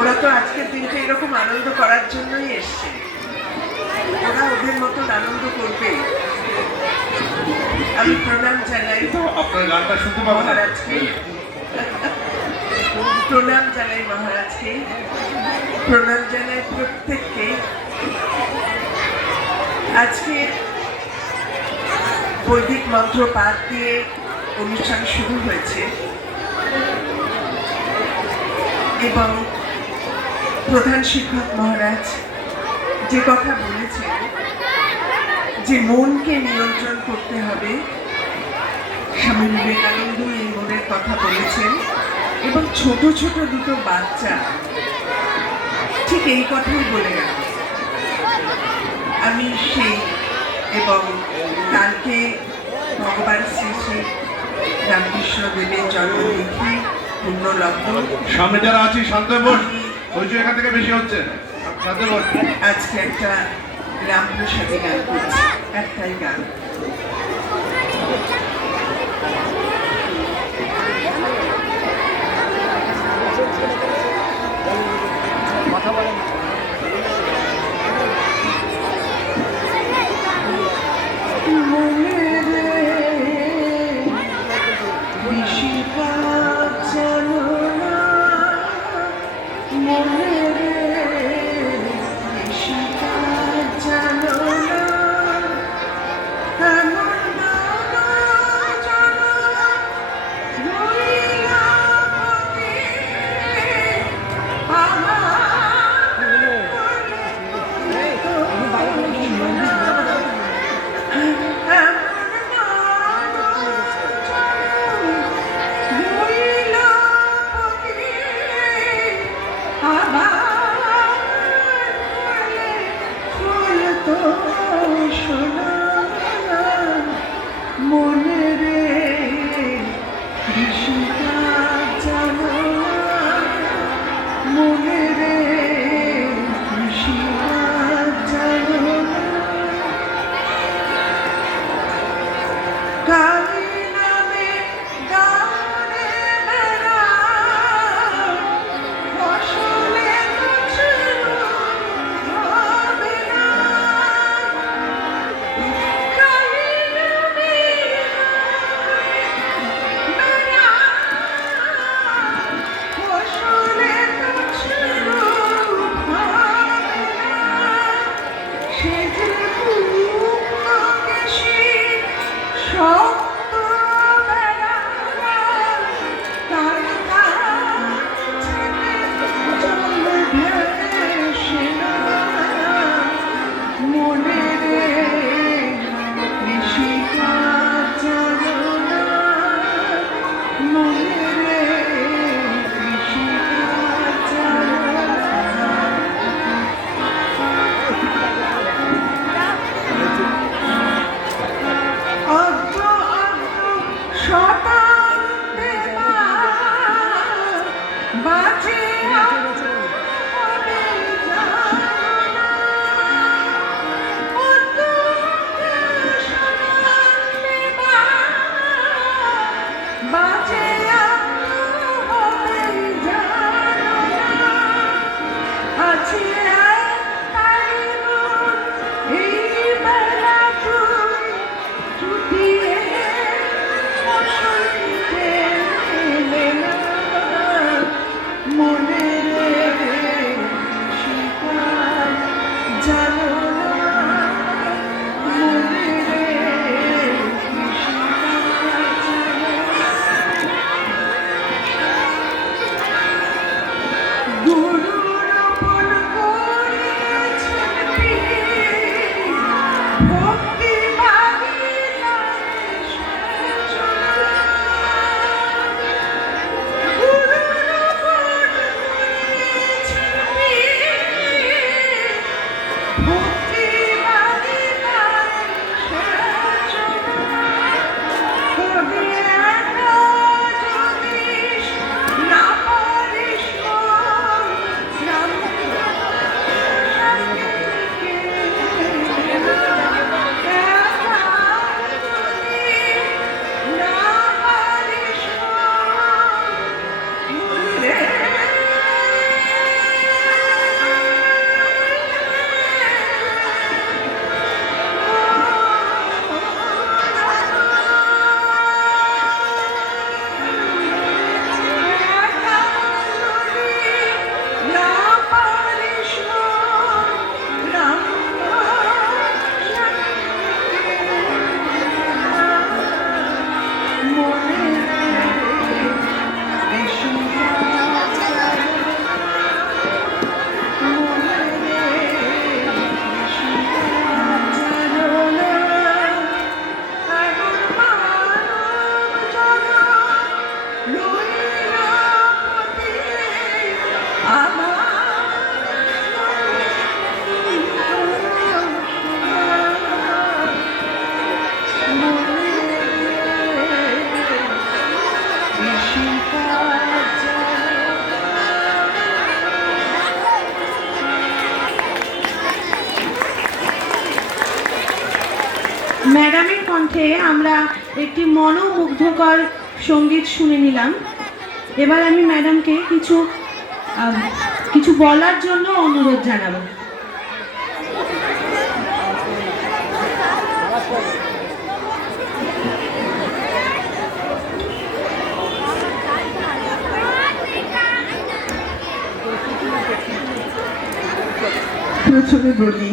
ওরা তো আজকের দিনটা এরকম আনন্দ করার জন্যই এসছে। ওরা ওদের মতন আনন্দ করবে। আমি প্রণাম জানাই। আপনার গানটা শুনতে পাবেন? মহারাজকে। প্রণাম জানাই মহারাজকে। প্রণাম জানাই প্রত্যেককে। আজকে বৈদিক মন্ত্র পাঠ দিয়ে অনুষ্ঠান শুরু হয়েছে। এবং প্রধান শিক্ষক মহারাজ, যে কথা বলেছেন, যে মনকে নিয়ন্ত্রণ করতে হবে, স্বামী বিবেকানন্দ এই মনের কথা বলেছেন এবং ছোট ছোট দুটো বাচ্চা ঠিক এই কথাই বলে গেল। আমি সেই এবং কালকে ভগবান শ্রী শ্রী রামকৃষ্ণ দেবের জন্মতিথি, পুণ্যলগ্ন। সামনে যারা আছি শান্ত বস। হয়েছে এখান থেকে বেশি হচ্ছে। আজকে একটা রামপ্রসাদী গান করছি। একটাই গান। মনে রে কৃষিকা চলো না মনে রে কৃষিকা চলো অজ্ঞ অজ্ঞ শতাব্দে বাঁচে কণ্ঠে আমরা একটি মনোমুগ্ধকর সংগীত শুনে নিলাম। এবার আমি ম্যাডামকে কিছু কিছু বলার জন্য অনুরোধ জানাব। প্রথমে বলি